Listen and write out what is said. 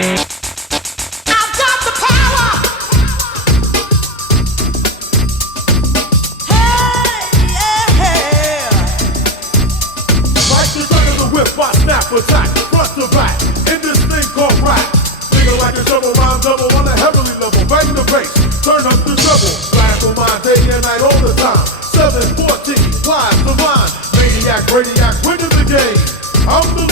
I've got the power. Hey, yeah. Like the gun of the whip, I snap attack, front to back, in this thing called rap. Nigga like a double rhyme double on a heavily level, bang the bass, turn up the treble. Blast on my day and night all the time. 714, wise the line, maniac, radiac, winning the game. I'm the